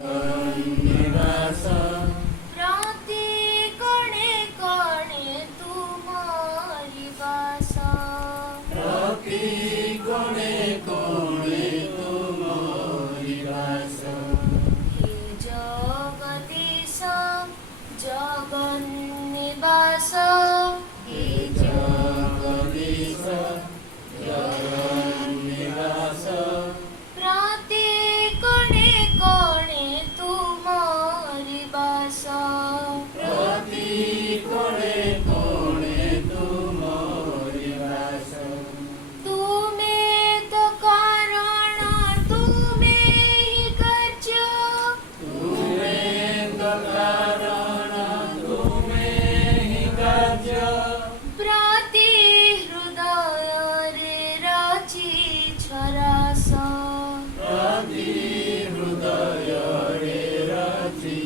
निवास प्रति कणे कणे तुम्हारी वास प्रति कोणे कोणे तुम्हारी वास हे जगदीश जगन्निवास हे जगदीश जगन्निवास प्रति कणे कणे तुम्हारी वास प्रति कोणे कोणे तुम्हारी वास तुमे तो कारण तुमे ही कर्ज तुम्हें तो कारण तुम्हें ही कार्य प्रति हृदय रे रची छरास प्रति हृदय रे रची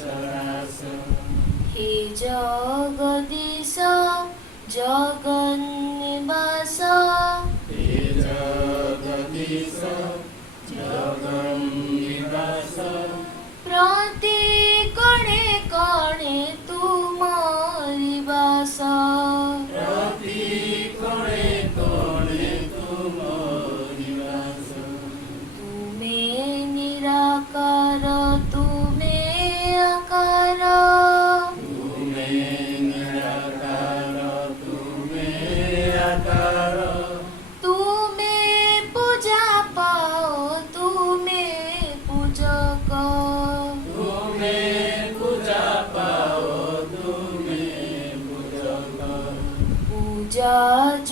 चरास हे जगदीश जगन्निवास हे जगदीश जगन्निवास प्रति कणे कणे तुम्हारी वास प्रति कोणे कोणे तुम्हारी वास तुमे निराकार तुमे आकार तुम्हें निराकार तुम्हें आकार तुमे पूजा पाओ तुमे पूजक तुम्हें पूजा पाओ तुम्हें पूजक पूजा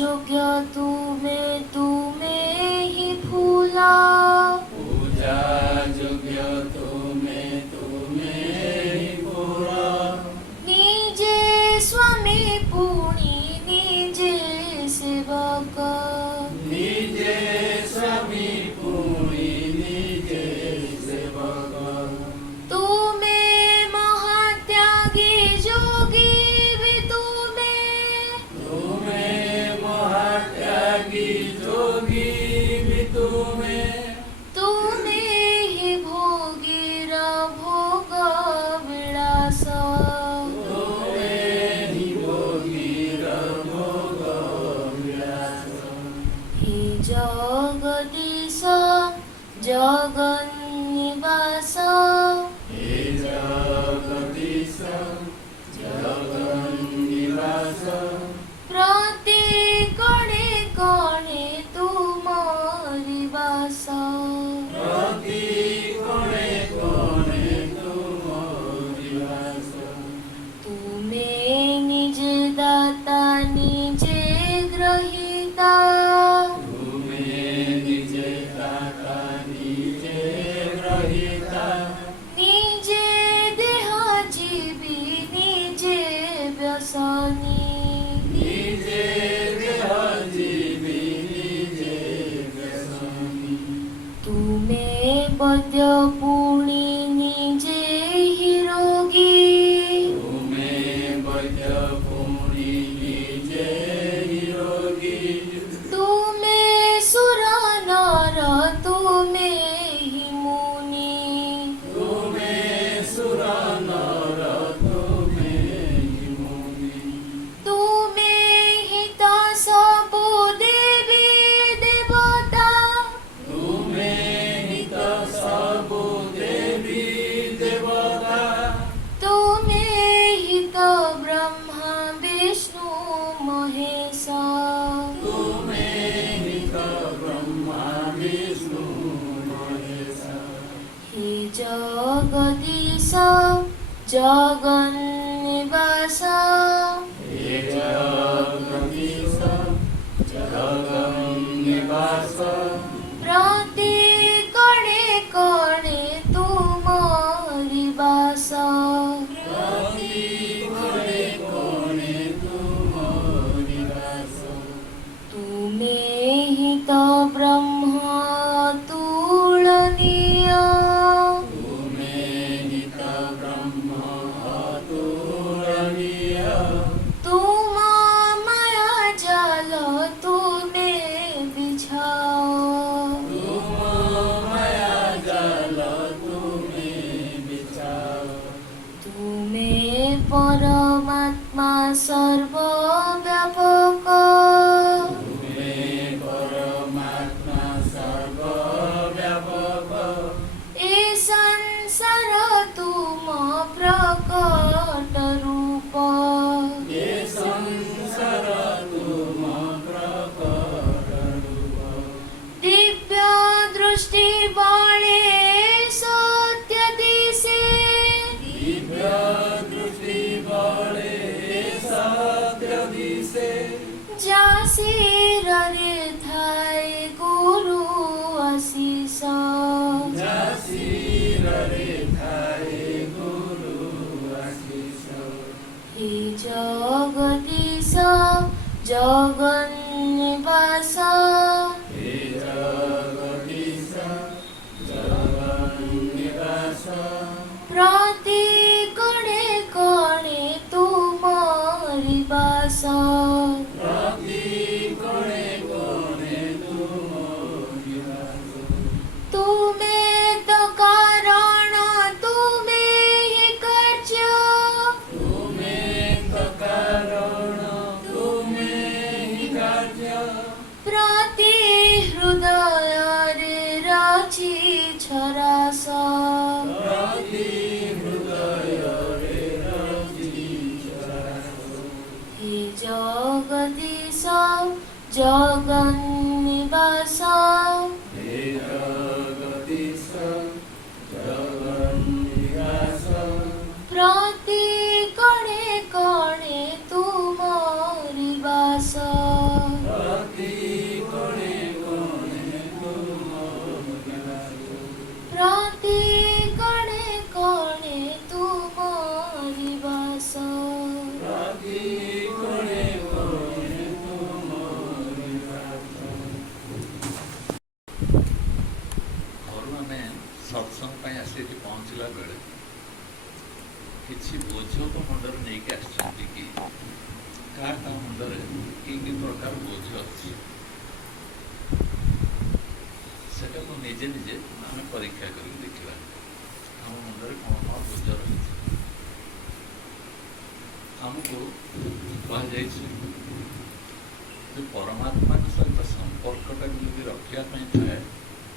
योग्य तुमे तुमे ही फूला पूजा योग्य तुम्हें ही पूरा निजे स्वामी पुणी निजे सेवक निजे स्वामी पुणी निजे सेवक तुमे महात्यागी जोगी भी तुमे तुम्हें महात्यागी जोगी भी तुम्हें तुमे ही भोगीर भोग विलास तुम्हें ही भोगीर भोग विलास हे जगदीश जगन्निवास हे जगदीश जगन्निवास प्रति कणे कणे तुम्हारी वास प्रति कोणे कोणे तुम्हारी वास तुमे निजे दाता निजे ग्रहीता तुम्हें निजे दाता निजे ग्रहीता निजे देह जीवी निजे व्यसनी निजे देह जीवी निजे व्यसनी तुमे वैद्य पुणी निजे ही रोगी तुम्हें वैद्य पुणी निजे निरोगी तुमे सुर नर तुमे ही मुनि तुम्हें सुर नर तुम्हें ही मुनि तुमे हित सबु देवी देवता तुम्हें हित सबु देवी देवता तुमे हित ब्रह्मा विष्णु महेश तुम्हें हित ब्रह्मा विष्णु महेश हे जगदीश जगन्निवास हे जगदीश जगन्निवास प्रति कणे कणे तुम्हारी वास प्रति कोणे कोणे तुम्हारी वास तुमे हित ब्रह्म तुलनीय तुम्हें हित ब्रह्म अतुलनीय तुम माया जाल तुमे बिछाओ परमात्मा सर्वव्यापक तुमे परमात्मा सर्वव्यापक ए संसार तुम प्रकट रूप ये संसार तुम प्रकट रूप दिव्य दृष्टि बाणे सत्य दिशे दिव्य दृष्टि बळे सत्य दिशे जासिर रे थाय गुरु आशिष जासिर रे थाय गुरु आशिष हे जगदीश जगन्निवास हे जगदीश जगन्निवास प्रति कणे कणे तुमरि वास प्रति कोणे कोणे तुम निवास तुमे तो कारण तुमे हि कार्य तुमे तो कारण तुमे हि कार्य प्रति हृदय रे रचि छरास प्रति हृदय रे रचित हे जगदीश जगन्निवास हे जगदीश जगन्निवास प्रति कणे कणे तुमरि वास प्रति कोणे कोणे तुम निवास प्रति कणे कणे तुमरि वास प्रति कोणे कोणे तुम निवास ଘରୁ ଆମେ ସତ୍ସଙ୍ଗ ପାଇଁ ଆସିକି ପହଞ୍ଚିଲା ବେଳେ କିଛି ବୋଝ ତ ମୁଣ୍ଡରେ ନେଇକି ଆସିଛନ୍ତି କି କାହା କାହା ମୁଣ୍ଡରେ କି ପ୍ରକାର ବୋଝ ଅଛି ସେଟାକୁ ନିଜେ ନିଜେ ଆମେ ପରୀକ୍ଷା କରିକି ଦେଖିବା ଆମ ମୁଣ୍ଡରେ କ'ଣ କ'ଣ ବୋଝ ରହିଛି। ଆମକୁ କୁହାଯାଇଛି ଯେ ପରମାତ୍ମାଙ୍କ ସହିତ ସମ୍ପର୍କଟାକୁ ଯଦି ରଖିବା ପାଇଁ ଥାଏ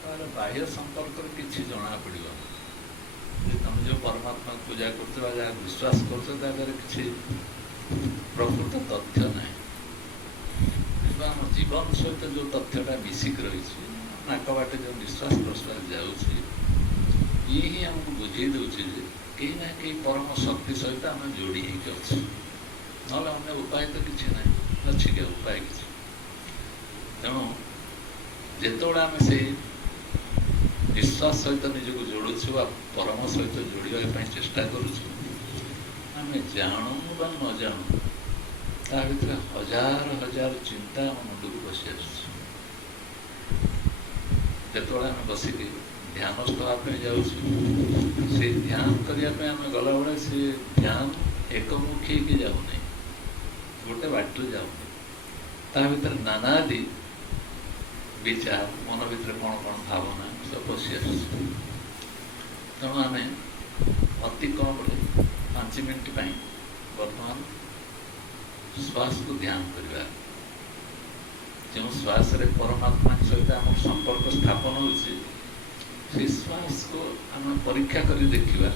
ତାହେଲେ ବାହ୍ୟ ସମ୍ପର୍କରେ କିଛି ଜଣାପଡ଼ିବନି ଯେ ତୁମେ ଯେଉଁ ପରମାତ୍ମାକୁ ପୂଜା କରୁଛ ବା ଯାହା ବିଶ୍ୱାସ କରୁଛ ତା ଦେହରେ କିଛି ପ୍ରକୃତ ତଥ୍ୟ ନାହିଁ କିନ୍ତୁ ଆମ ଜୀବନ ସହିତ ଯେଉଁ ତଥ୍ୟଟା ମିଶିକି ରହିଛି ନାକ ବାଟେ ଯେଉଁ ନିଶ୍ୱାସ ପ୍ରଶ୍ୱାସ ଯାଉଛି ଇଏ ହିଁ ଆମକୁ ବୁଝେଇ ଦେଉଛି ଯେ କେହି ନା କେହି ପରମ ଶକ୍ତି ସହିତ ଆମେ ଯୋଡ଼ି ହେଇକି ଅଛୁ ନହେଲେ ଅନ୍ୟ ଉପାୟ ତ କିଛି ନାହିଁ ଅଛି କି ଉପାୟ କିଛି। ତେଣୁ ଯେତେବେଳେ ଆମେ ସେଇ ନିଶ୍ୱାସ ସହିତ ନିଜକୁ ଯୋଡ଼ୁଛୁ ବା ପରମ ସହିତ ଯୋଡ଼ିବା ପାଇଁ ଚେଷ୍ଟା କରୁଛୁ ଆମେ ଜାଣୁ ବା ନ ଜାଣୁ ତା ଭିତରେ ହଜାର ହଜାର ଚିନ୍ତା ଆମ ମୁଣ୍ଡକୁ ବସି ଆସୁଛି। ଯେତେବେଳେ ଆମେ ବସିକି ଧ୍ୟାନସ୍ଥ ହେବା ପାଇଁ ଯାଉଛୁ ସେଇ ଧ୍ୟାନ କରିବା ପାଇଁ ଆମେ ଗଲାବେଳେ ସେ ଧ୍ୟାନ ଏକମୁଖୀ ହେଇକି ଯାଉନାହିଁ ଗୋଟେ ବାଟରେ ଯାଉନି ତା ଭିତରେ ନାନାଦି ବିଚାର ମନ ଭିତରେ କ'ଣ କ'ଣ ଭାବନା ସବୁ ପଶି ଆସୁଛି। ତେଣୁ ଆମେ ଅତି କମରେ 5 ମିନିଟ୍ ପାଇଁ ବର୍ତ୍ତମାନ ଶ୍ୱାସକୁ ଧ୍ୟାନ କରିବା ଯେଉଁ ଶ୍ୱାସରେ ପରମାତ୍ମାଙ୍କ ସହିତ ଆମର ସମ୍ପର୍କ ସ୍ଥାପନ ହେଉଛି ସେ ଶ୍ୱାସକୁ ଆମେ ପରୀକ୍ଷା କରି ଦେଖିବା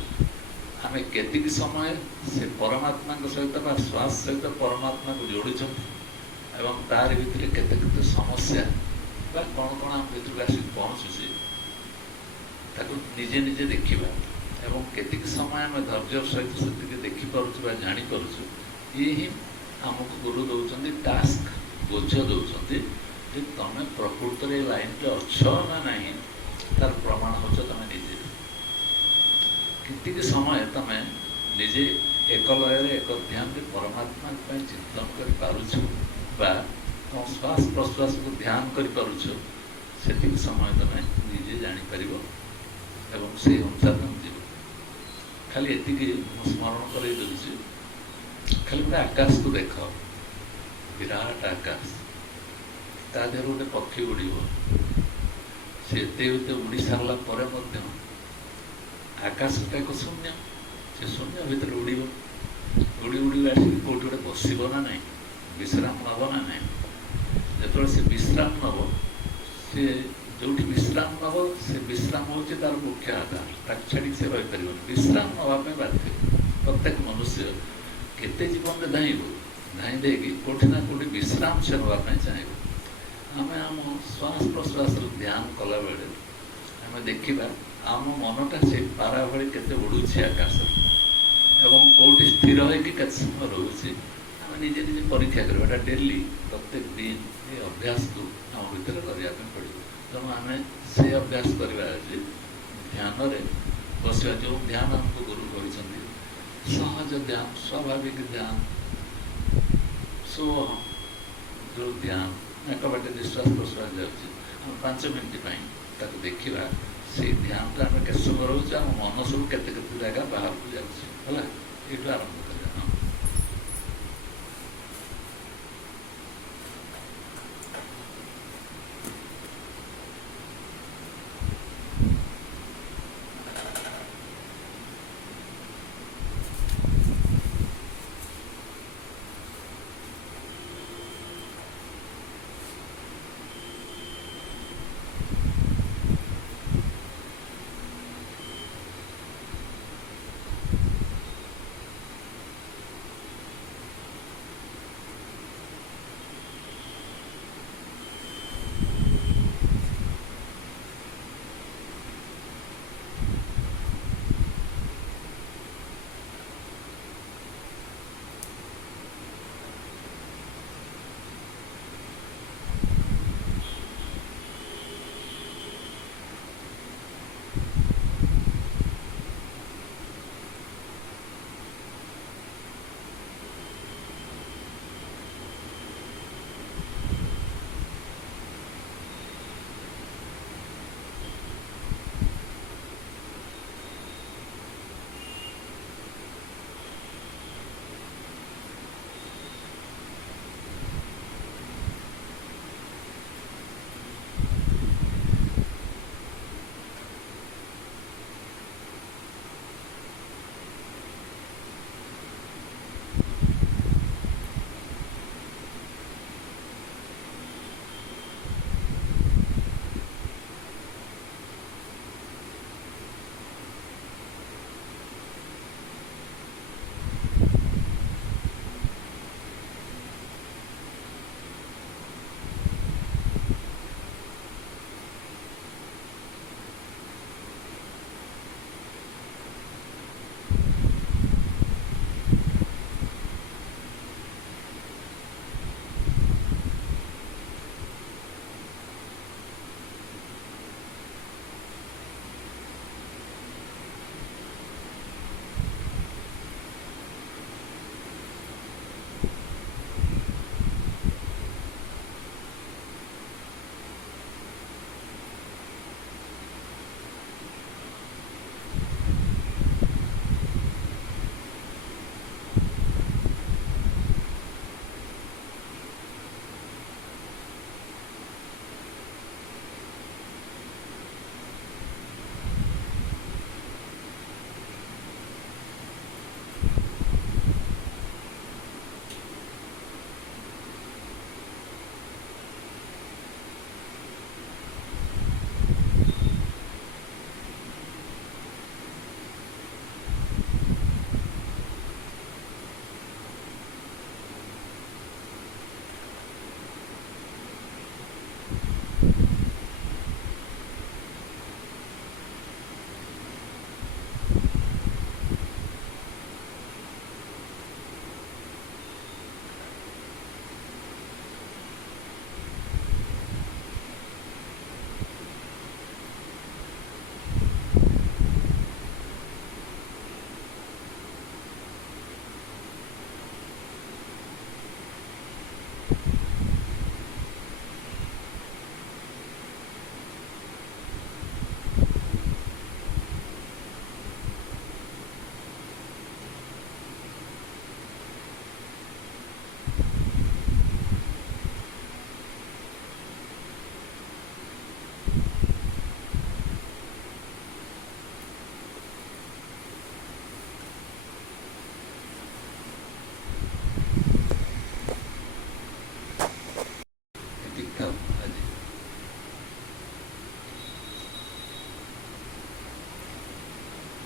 ଆମେ କେତିକି ସମୟ ସେ ପରମାତ୍ମାଙ୍କ ସହିତ ବା ଶ୍ୱାସ ସହିତ ପରମାତ୍ମାକୁ ଯୋଡ଼ୁଛନ୍ତି ଏବଂ ତାରି ଭିତରେ କେତେ କେତେ ସମସ୍ୟା ବା କ'ଣ କ'ଣ ଆମ ଭିତରକୁ ଆସିକି ପହଞ୍ଚୁଛି ତାକୁ ନିଜେ ନିଜେ ଦେଖିବା ଏବଂ କେତିକି ସମୟ ଆମେ ଧୈର୍ଯ୍ୟ ସହିତ ସେତିକି ଦେଖିପାରୁଛୁ ବା ଜାଣିପାରୁଛୁ ଇଏ ହିଁ ଆମକୁ ଗୁରୁ ଦେଉଛନ୍ତି ଟାସ୍କ ବୋଝ ଦେଉଛନ୍ତି ଯେ ତମେ ପ୍ରକୃତରେ ଏ ଲାଇନ୍ରେ ଅଛ ନା ନାହିଁ ତାର ପ୍ରମାଣ ହେଉଛ ତମେ ନିଜେ କେତିକି ସମୟ ତମେ ନିଜେ ଏକ ଲୟରେ ଏକ ଧ୍ୟାନରେ ପରମାତ୍ମା ପାଇଁ ଚିନ୍ତନ କରିପାରୁଛ ବା ତୁମ ଶ୍ୱାସ ପ୍ରଶ୍ୱାସକୁ ଧ୍ୟାନ କରିପାରୁଛ ସେତିକି ସମୟ ତମେ ନିଜେ ଜାଣିପାରିବ ଏବଂ ସେଇ ଅନୁସାରେ ତମେ ଯିବ। ଖାଲି ଏତିକି ମୁଁ ସ୍ମରଣ କରାଇ ଦେଉଛି ଖାଲି ଗୋଟେ ଆକାଶକୁ ଦେଖ ବିରାଟ ଆକାଶ ତା ଦେହରେ ଗୋଟେ ପକ୍ଷୀ ଉଡ଼ିବ ସେ ଏତେ ଉଡ଼ି ସାରିଲା ପରେ ମଧ୍ୟ ଆକାଶଟା ଏକ ଶୂନ୍ୟ ସେ ଶୂନ୍ୟ ଭିତରେ ଉଡ଼ିବ उड़ी उड़ी आसिक कौटी गोटे बसब ना ना विश्राम नब ना ना जो से विश्राम नब सी जो विश्राम नब से विश्राम हूँ तार मुख्य आधार छाड़ी से रहीपर विश्राम नापी बाध्य प्रत्येक मनुष्य केते जीवन में धाइब धाई दे कौटी ना कौटी विश्राम से नापी चाहिए आम आम श्वास प्रश्वास ध्यान कला बेले आम देखा आम मनटा से पारा भाई केते उड़ूसी आकाश एवं कौटी स्थिर होकर समय रोचे आम निजे निजे परीक्षा करवा डेली प्रत्येक दिन ये अभ्यास को आम भर करने पड़ो तेणु आम से अभ्यास करवा ध्यान बसवा जो ध्यान आमको गुरु कर सहज ध्यान स्वाभाविक ध्यान सोहम जो ध्यान एक बाटे निश्वास प्रश्वास जाऊँगी आम 5 मिनट देखा से ध्यान तो आम के समय रोचे आम मन सब के जगह बाहर को जाऊँगा ये आरंभ करा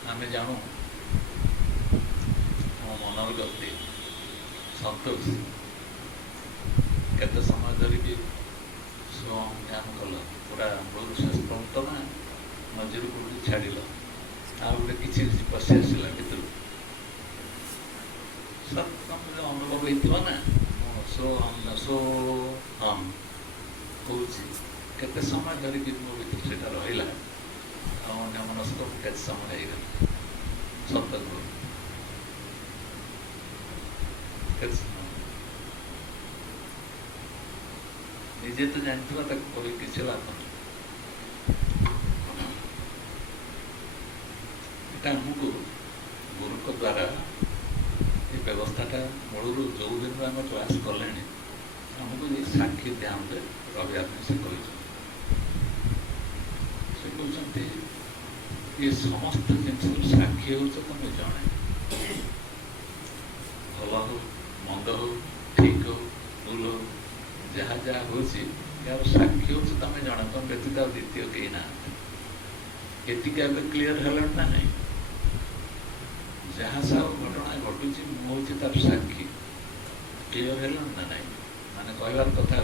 आम जानू आम मनर गति सतोष केते समय धरिकी स्वयं ध्यान कल पूरा मूल शेष पर्यंत ना मझे कोई छाड़ आ गोटे किसी पशि आसला भर सब अनुभव होता ना सो हम कौन केते समय धरिकी मो भर से रहा अन्य मनस्क केते समय हो सत निजे तो जानता कभी किसी लाभ नहीं आमको गुरु द्वारा ये व्यवस्थाटा मूल जो दिन आम क्लास कले आमको ये साक्षी ध्यान से रहा से कहते ये समस्त जिन साक्षी हो तुम जड़े भल हो मंद हो ठीक हो भूल हो जहाँ जहाँ हो यार साक्षी हो तुम जड़े तुम व्यतीत द्वितीय कहीं ना एतिक क्लीयर है ना नहीं जहाँ सब घटना घटुची मुझे तार साक्षी क्लीयर है ना नहीं माने कहबार कथा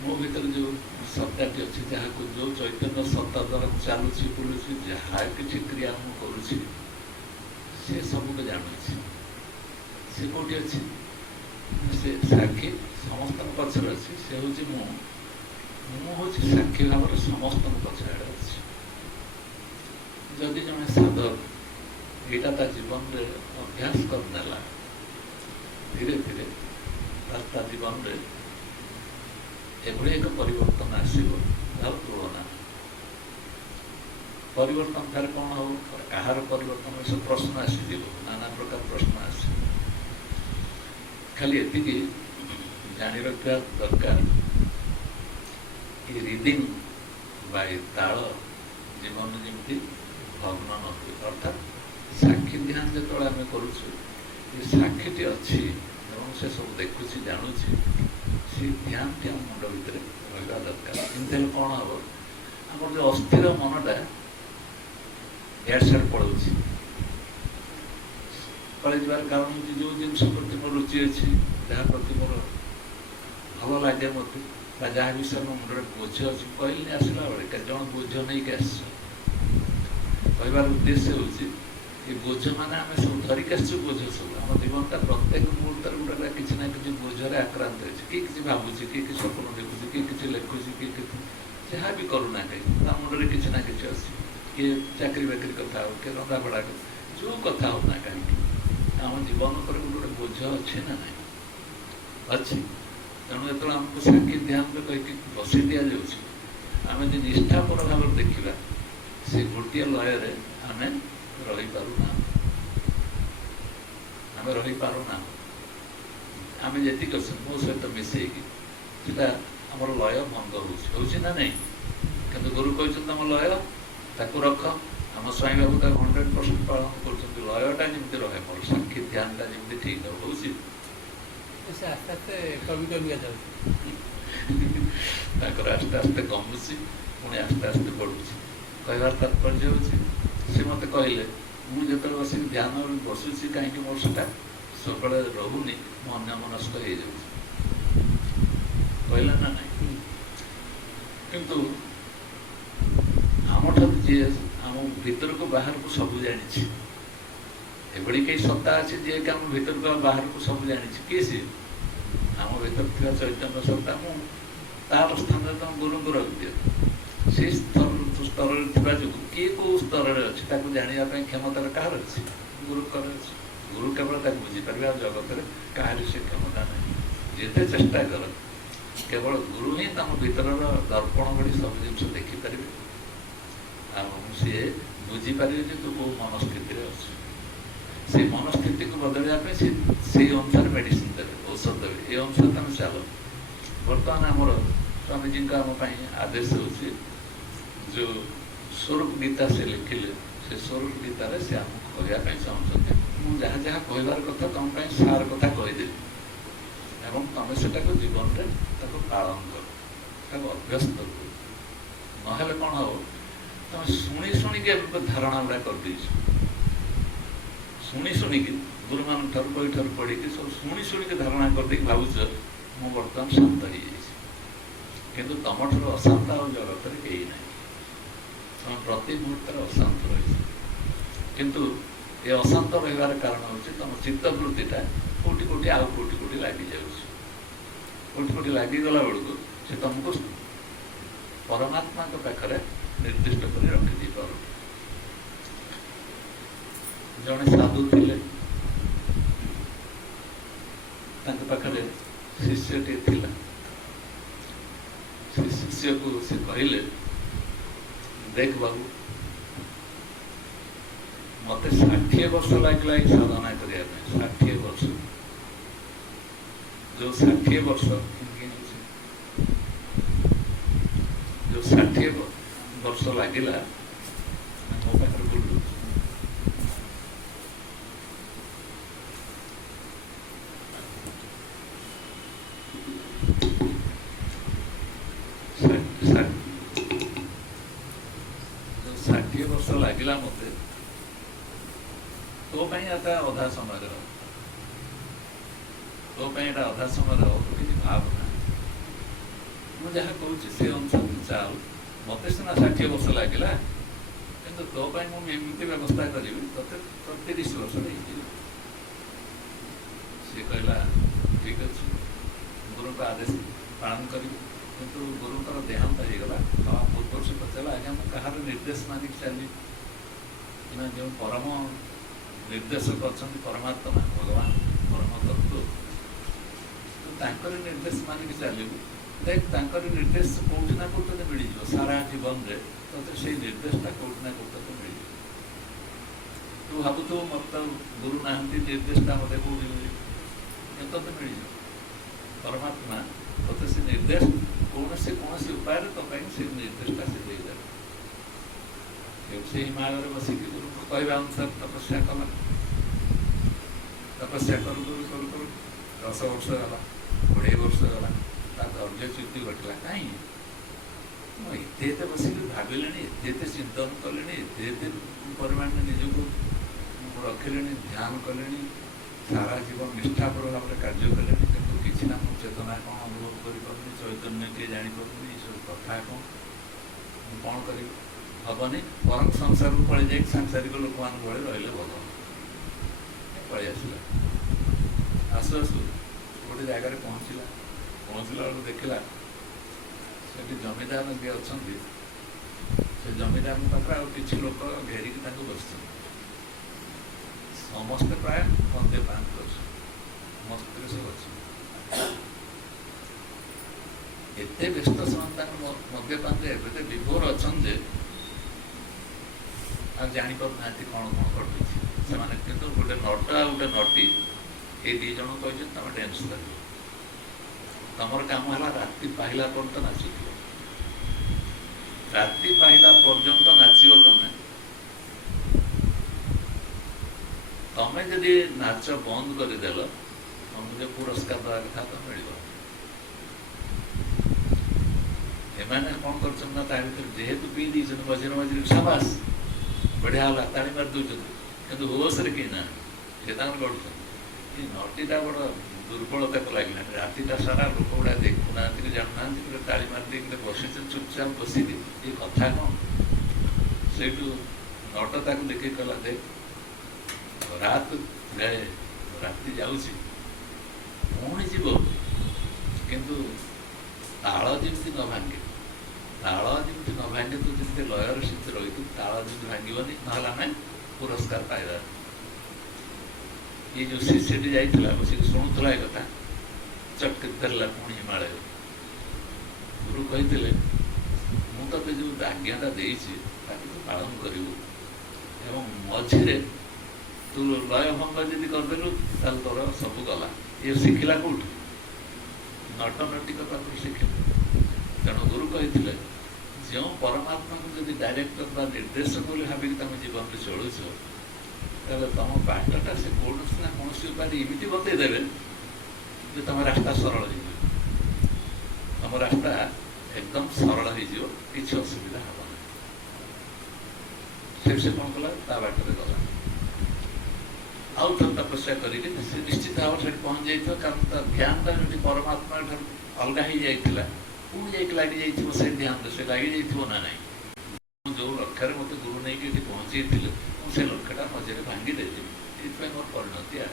मो भर जो सत्ताटी अच्छी जहाँ को जो चैतन्य सत्ता द्वारा चलुची बुलूची जहाँ किसी क्रिया मुझे सी सबको जानूँ सी कौटी अच्छी से साक्षी समस्त पचर अच्छी से हूँ हूँ साक्षी भाव समस्त पचर अच्छी जदि जड़े साधक यहाँ जीवन में अभ्यास करनेला धीरे धीरे ता जीवन में एभली एक परिवर्तन आसो तुलना परिवर्तन तार कौन हो कहार परिवर्तन सब प्रश्न आसीज नाना प्रकार प्रश्न आस खाली एति जानी रखा दरकार ये रिदिंग बाय ताल जीवन जमी भग्न न हो अर्थात साक्षी ध्यान जो आम करुँ ये साक्षीटी अच्छी से सब देखुची जानूची से ध्यान टी आम मुंड भितर रहा दरकार इनते कौन हम आम जो अस्थिर मनटा एड सेड पड़ोची पड़े जबार कारण हूँ जो जिनस प्रति मोर रुचि अच्छी जहाँ प्रति मोर भल लगे मत जहाँ विषय मो मुंडे बोझ अच्छी कहली आसला बेले केत बोझ नहीं कि आस कहबार उद्देश्य हूँ ये बोझ मैंने आम सब धरिक आस बोझ सब आम जीवनटा प्रत्येक मुहूर्त गोटे किसी ना कि बोझे आक्रांत हो किसी भावुची कि स्वप्न देखुची कि लिखुची कि जहाँ भी करूना कहीं मुंडे किसी ना कि किए चाकरी बाकरी कथा हो कि रंधा बड़ा जो कथा हो ना कहीं आम जीवन पर गोटे बोझ अच्छे ना ना अच्छी तेणु जो आमको साक्षी ध्यान में कहीकि बसई दि जाऊँ आम जो निष्ठापर भाव देखा से गोटे लय आम रही पारुना आम रही पारुना आम जी मो सहित मिसेकी सीटा आमर लय भंग हो ना नहीं कि गुरु कहते तुम लय ताकू रख आम स्वामी बाबू तक 100% पालन कर लयटा जमी रहे मोर साक्षी ध्यानटा जमी ठीक हो आस्ते आस्ते कमी कमी जाकर आस्ते आस्ते कमुची पुणी आस्ते आस्ते बढ़ुची कहबार तात्पर्य सी मत कहले मुझे बस ध्यान बसुची कहीं मोर से सब रोनी अन्य मनस्क हो कहले ना नहीं किंतु आम जी आम भीतर को बाहर को सब जानी एभली कई सत्ता अच्छे जी कि आम भीतर को बाहर को सब जानी किए सी आम भीतर थी चैतन्य सत्ता मु तार स्थान में तुम गुरु को रख दियो से स्तर जो किए कौ स्तर अच्छे जानापी क्षमता कहार अच्छी गुरु कर गुरु केवल बुझीपारे आ जगत में कहार से क्षमता नहीं जिते चेष्टा कर केवल गुरु ही तुम भीतर दर्पण भली सब जिन देखिपारे सी बुझीपारे तू कौ मनस्थित अच्छे से मनस्थिति को बदलवाई से अनुसार मेडिसिन देवे औषध देवे ये अनुसार तुम चल बर्तमान आमर स्वामीजी का आम आदेश हो जो स्वरूप गीता से लिखिले से स्वरूप गीतार से आमको कहवाई चाहते मुझे जहाँ जहाँ कहबार कथा तुम सार कथा कहीदेवी एवं तुम से जीवन में पालन कर अभ्यस्त कर ना कौन हम तुम शुणी शुणिकी धारणा गुड़ा कर शुणी शुणिकी गुरु मान बही ठार पढ़ी सब शुणी शुणिकी धारणा करदे भावुच मु बर्तमान शांत हो किंतु तुम ठार अशांत आ जगत में कहीं ना तुम प्रति मुहूर्त अशांत रही किंतु ये अशांत रही कारण हूँ तुम चित्तवृत्तिटा कोटि कोटि आउ कोटि कोटि लगी जाऊँगी कोटि कोटि लगिगला बेलू से तुमको परमात्मा पाखे निर्दिष्ट कर रखी पार जड़े साधु थे पाखे शिष्यटे थिला से शिष्य को से कहले देख बाबू मत 60 वर्ष लगला साधना करने 60 वर्ष जो 60 वर्ष जो 60 वर्ष लगिला मो पाखे बुलू 60 वर्ष लगिला मत तो अधा समय तो अधा समय किसी भावना मुझे कहूँ से अनुसार चाल मत सीना 60 वर्ष लगिला कि तो मुझे व्यवस्था करी ते 30 वर्ष सी कहला ठीक अच्छे गुरु का आदेश पालन करी किंतु गुरुकर देहांत होगला पूर्व से पचारा आज्ञा मुझे कहार निर्देश मानिक चली जो परम निर्देशक अच्छा परमात्मा भगवान परम तत्व तो निर्देश मानिक चलू देख निर्देश कौटी ना कौटे मिल सारा जीवन में तो से निर्देशटा कौटी ना कौटे मिल तू भावुथ मत गुरु ना निर्देशटा मत कौटी मिले तो मिल परमात्मा तो से निर्देश कौन से उपाय तो से निर्देशटा से देदेव से हिमालय बसिक गुरु को कहवा अनुसार तपस्या कला तपस्या करू करू करू करू 10 वर्ष गला 20 वर्ष गला धैर्य च्युति घटला कहीं मुझे बसिक भाविले एत चिंतन कले एत परिमाण निजक रखिले ध्यान कले सारा जीवन निष्ठापर भाव में कार्य कले कितु किसी ना चेतना कौन अनुभव कर चैतन्य किए जापर सब कथा कौन कर हेनी परम संसार को पड़े जाए सांसारिक लोक मान भाई रही भल पलि आसला आसु आसु गोटे जगार पहुँचला बेलू देखला से जमीदार किए अच्छा से जमीदार पाखे आ कि लोक घेरिकी बस समस्ते प्राय मद्यपान कर मस्ती से अच्छे एत व्यस्त से मद्यपान एवं विभोर अच्छा जापर ना कौन कौन घटू से गोटे नट आ गोटे नटी ये दी जन कह तुम डांस कर तमर काम है राति पाइला पर्यंत नाचुथ राति पाइला पर्यंत नाचो तमें जदि नाच बंद करदेल तुमको जो पुरस्कार देवा कथा तो मिल एमाने कौन कर जेहेतु पी दी मझे मझे साबास बढ़िया है ताली मार दूसरी कि होश कि ना से गढ़ुन ये नटीटा बड़ दुर्बलता को लगे रातिटा सारा लोक गुड़ा देखुना जानना ताली मार दे बस चुपचाप बस ये कथा कौन से नट ताक देखे कहला देख रात गए राति जाऊँगी पुणी जीव किंतु ताल जमी न भांगे ताल जमी न भांगे तो जमी लयर स्थित रही ताल जमी भांगनी ना पुरस्कार पाइबा ये जो शिष्यटी जाइला बसिक शुणुला कथा चटक फेरला पुणी हिमालय गुरु कही मुझे जो आज्ञाटा देती पालन करूँ मझे तू लय भंग जब करदेलु तोर सब गला ये शिखला कौटी नट नटिकता शिखिल तेणु गुरु कही जो परमात्मा को जब डायरेक्टर बा निर्देशक बोली भाविक तुम जीवन में चलुच तुम बाटटा से कौन ना कौन उपाय एमती बतईदे जो तुम रास्ता सरल हो तुम रास्ता एकदम सरल हो किसी असुविधा हम फिर से कौन कला ता बाटर गला आउ तो तपस्या करके से निश्चित भाव से पहुंच जाइतो कारण ता ध्यान ता जो परमात्मा ठार अलगा ही जाइतिला पुणी एक लागी जाइथिबो से ध्यान से लागी जाइथिबो ना नहीं जो लक्ष्य मत गुरु नहीं कि पहुंची थिले से लक्ष्यटा मझे भांगी देथिबि एथि मोर परिणति आ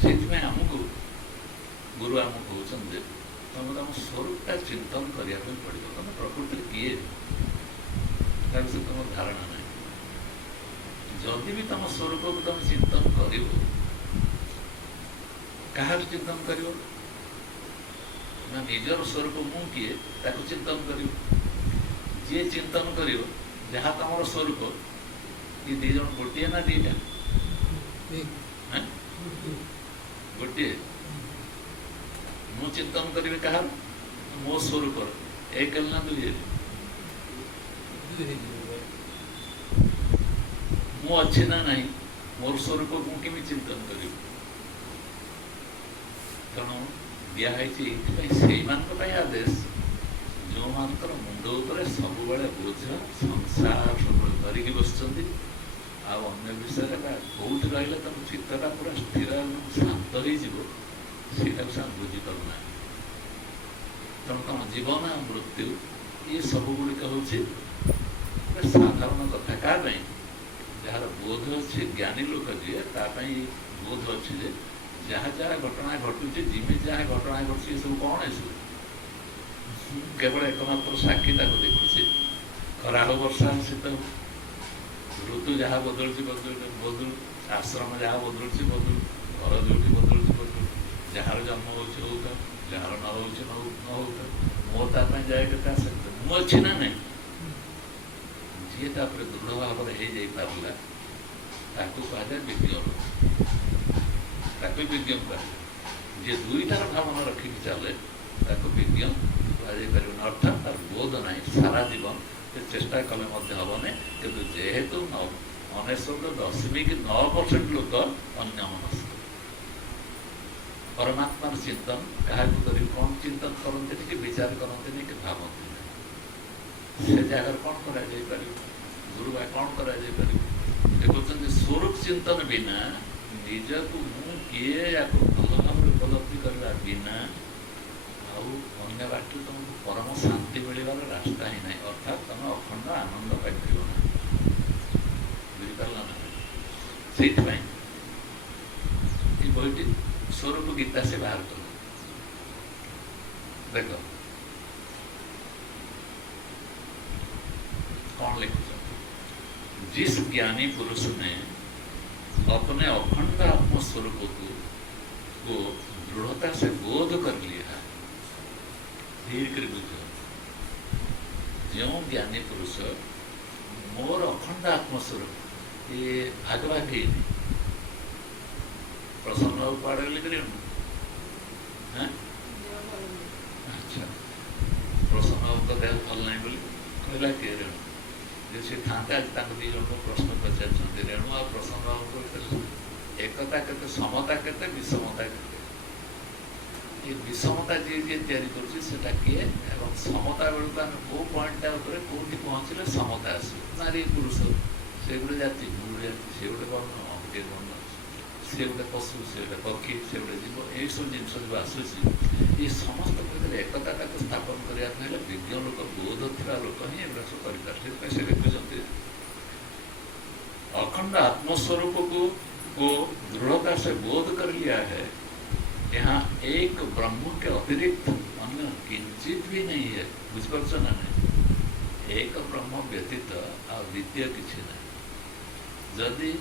से आमको गुरु आमको कहते जे तुम तुम स्वरूपटा चिंतन करने पड़ो तुम प्रकृति किए तार से तुम धारणा ना जदि भी तुम स्वरूप को तुम चिंतन कर कहार चिंतन कर निजर स्वरूप मु किए ताको चिंतन कर जी चिंतन कर जहाँ तुम स्वरूप ये दी जन गोटे ना दीटा गोटे मु चिंतन करी कहार मो स्वरूप एक ना दुई मु अच्छे ना नहीं मोर स्वरूप को केमी चिंतन करी तेणु दिखाई आदेश जो मानकर मुंड उपर सब बोझ संसार धरिकी बस अन्य विषय कौट रही तुम चित्तटा पूरा स्थिर शांत हो बुझीपारना तेणु तुम जीवन मृत्यु ये सब गुड़िक हूँ साधारण कथा क्या जार बोध अच्छे ज्ञानी लोक जी बोध अच्छे जहाँ जहाँ घटना घटुचे जिमी जहाँ घटना घटुचे सब कौन है सब केवल एकमात्र साक्षी देखुचे खरा हो वर्षा शीत ऋतु जहाँ बदलुची बदलू आश्रम जहाँ बदलुची बदलू घर जो बदलुची बदलू जार जन्म हो जार न हो मोर ताप जाए के मु अच्छी ना नहीं जी दृढ़ भाव में हो जाइला कहुए विज्ञान विज्ञान कह जी दुईटार भावना रखिक चले विज्ञान कह अर्थात तार बोध ना सारा जीवन चेष्टा कले हेनी कि जेहेतु 99.9% लोक अन्यमनस्क परमात्मा चिंतन क्या कौन चिंतन करते कि विचार करते कि भावती से जगह कौन कर गुरु भाई कौन कर देखते स्वरूप चिंतन बिना निजक मु किए या भल भाव उपलब्धि करने बिना अन्य बाटे तुमको परम शांति मिलवार रास्ता ही नहीं अर्थात तुम अखंड आनंद पाइपर ना बुझीपार ना से बहीटी स्वरूप गीता से बाहर कर देख कौन लिखुच जिस ज्ञानी पुरुष ने अपने अखंड आत्मस्वरूप को दृढ़ता से बोध कर लिया धीरे कर बुझ जो ज्ञानी पुरुष मोर अखंड आत्मस्वरूप ये भागभाग ही प्रसन्न पाड़े लिख अच्छा प्रसन्न तो देह भल ना बोली कहला किए रेणु जे से था दी जन को प्रश्न पचार रेणु आ प्रसन्न एकता के समता के विषमता के ये विषमता जी जी तैयारी करता किए समता बेलू आम कौ पॉइंटा कौटी पहुँचले समता आस नारी पुरुष से गोटे जाति गोटे जाति से गोटे वर्ण गोटे वर्ण से गोटे पशु से गोटे पक्षी से गोटे जीव यही सब जिन जो आसूसी ये समस्त प्रकार एकता को स्थापन करने विज्ञ लोक बोध था लोक ही एगुड़ा सब कर से लिखुंट अखंड आत्मस्वरूप को दृढ़ता से बोध कर लिया है यहाँ एक ब्रह्म के अतिरिक्त अन्य किंचित भी नहीं है बुझपार ना नहीं एक ब्रह्म व्यतीत आ द्वितीय किसी ना जदि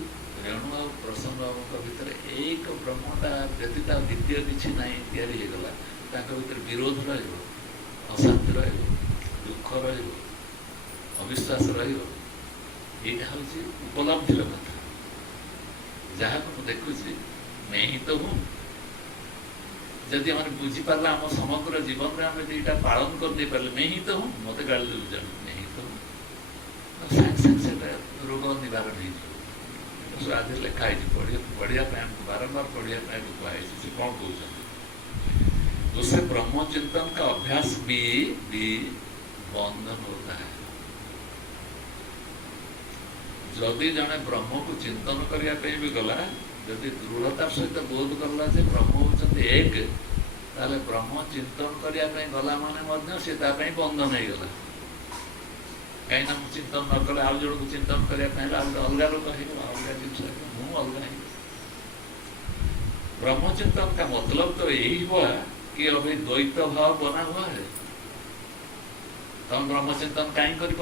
रेणु आ प्रसन्न भितर एक ब्रह्मटा व्यतीत आ द्वितीय किसी ना या भर विरोध रशांति रुख रविश्वास रहा हूँ उपलब्धि कथा जहाँ को देखुची मैं ही तो हूँ जदि आम बुझीपारा आम समग्र जीवन में आम यहाँ पालन कर पारे मैं ही तो हूँ मत गाड़ी देवी जान मैं ही तो हूँ साଙ୍ଗे साଙ୍ଗे रोग निवारण हो आदि लिखाई पढ़िया बारंबार पढ़िया कहुई से कौन कहते उससे ब्रह्म चिंतन का अभ्यास भी बंधन होता है जदि जड़े ब्रह्म को चिंतन करने भी गला जदि दृढ़तार सहित बोध करला जे ब्रह्म होचंती एक ताले ब्रह्म चिंतन करने गला माने सी बंधन हो गला कहीं चिंतन न कले आउ जन को चिंतन करने अलग लोक अलग जिन मुझे अलग ब्रह्म चिंतन का मतलब तो यही हुआ कि अभी द्वैत भाव बना हुआ है। तुम ब्रह्म चिंतन कहीं कर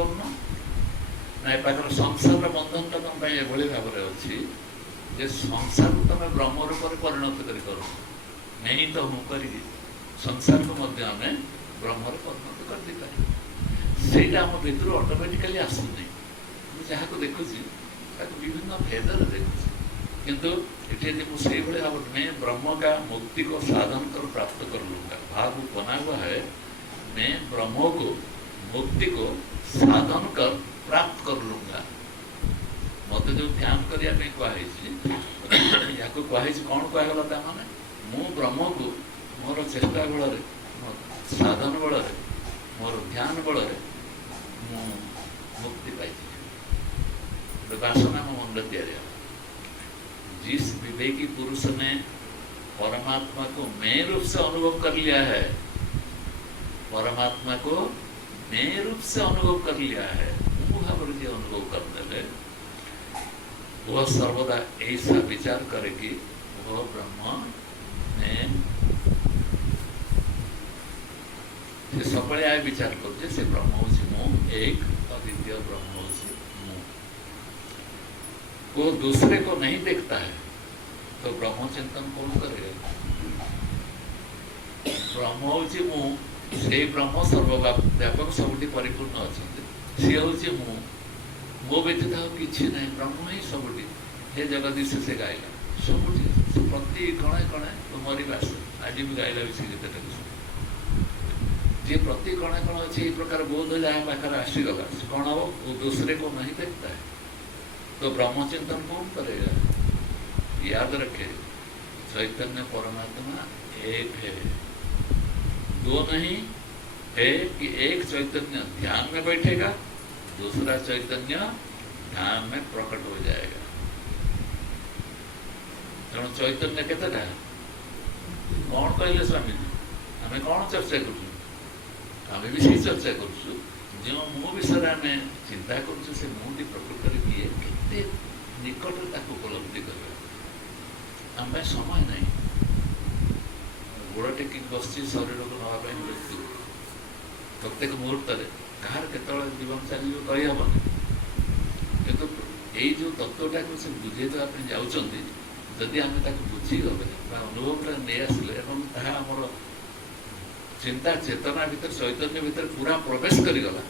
पाखर संसार बंधन तो तुम एभली भाव में अच्छी जे संसार को तुम ब्रह्म रूप में परिणत कर नहीं तो हूँ कर संसार को आम ब्रह्म परिणत कर दे पारे आम भर ऑटोमेटिकली आसुनी जहाँ को देखुची विभिन्न भेदर देखुची किंतु ये मुझे भाव मैं ब्रह्म का मुक्ति को साधन कर प्राप्त कर लूँगा भाव बना हुआ है मैं ब्रह्म को मुक्ति को साधन कर प्राप्त कर लूँगा मत जो ध्यान करने या कहुई कौन कहगला माने मु ब्रह्म को मोर चेष्टा बल साधन बल मोर ध्यान बल मुक्ति पाई बासना मो मन या जिस विवेकी पुरुष ने परमात्मा को मैं रूप से अनुभव कर लिया है परमात्मा को मैं रूप से अनुभव कर लिया है भाव जी अनुभव करने ले वह सर्वदा ऐसा विचार करेगी वह ब्रह्म मैं सब आए विचार कर से ब्रह्म हूँ एक अद्वितीय ब्रह्म हूँ वो दूसरे को नहीं देखता है तो ब्रह्म चिंतन कौन करेगा ब्रह्म हूँ से ब्रह्म सर्वव्यापक सबुठी परिपूर्ण अच्छा सी हूँ मो व्यतीत कि ना ब्रह्म ही सबुठी हे जगदीश से गाइला सबुठी प्रति कणे कणे तुम्हारी बास आज भी गाइला भी गीत जी प्रति कणे कण अच्छे प्रकार बोध जहाँ पाखे आसीगला कौन हम वो दूसरे को नहीं देखता है तो ब्रह्म चिंतन कौन करेगा याद रखे चैतन्य परमात्मा एक है दो नहीं है कि एक चैतन्य ध्यान में बैठेगा दूसरा चैतन्य ध्यान में प्रकट हो जाएगा तेणु चैतन्य केतटा कौन कहले स्वामी जी आम कौन चर्चा करें भी से चर्चा करूँ जो मु विषय आम चिंता करुँ से मुझे प्रकृत किए केते निकट उपलब्धि कर आम समय नहीं गोड़ टेक बस शरीर को नापी मृत्यु प्रत्येक मुहूर्त कहार के जीवन चलो कहीहबन कितु यही जो तत्वटा को से बुझेदेवाई जाऊँगी जदि आम बुझीगले अनुभव नहीं आसिले आमर चिंता चेतना भीतर चैतन्य भीतर पूरा प्रवेश करीगला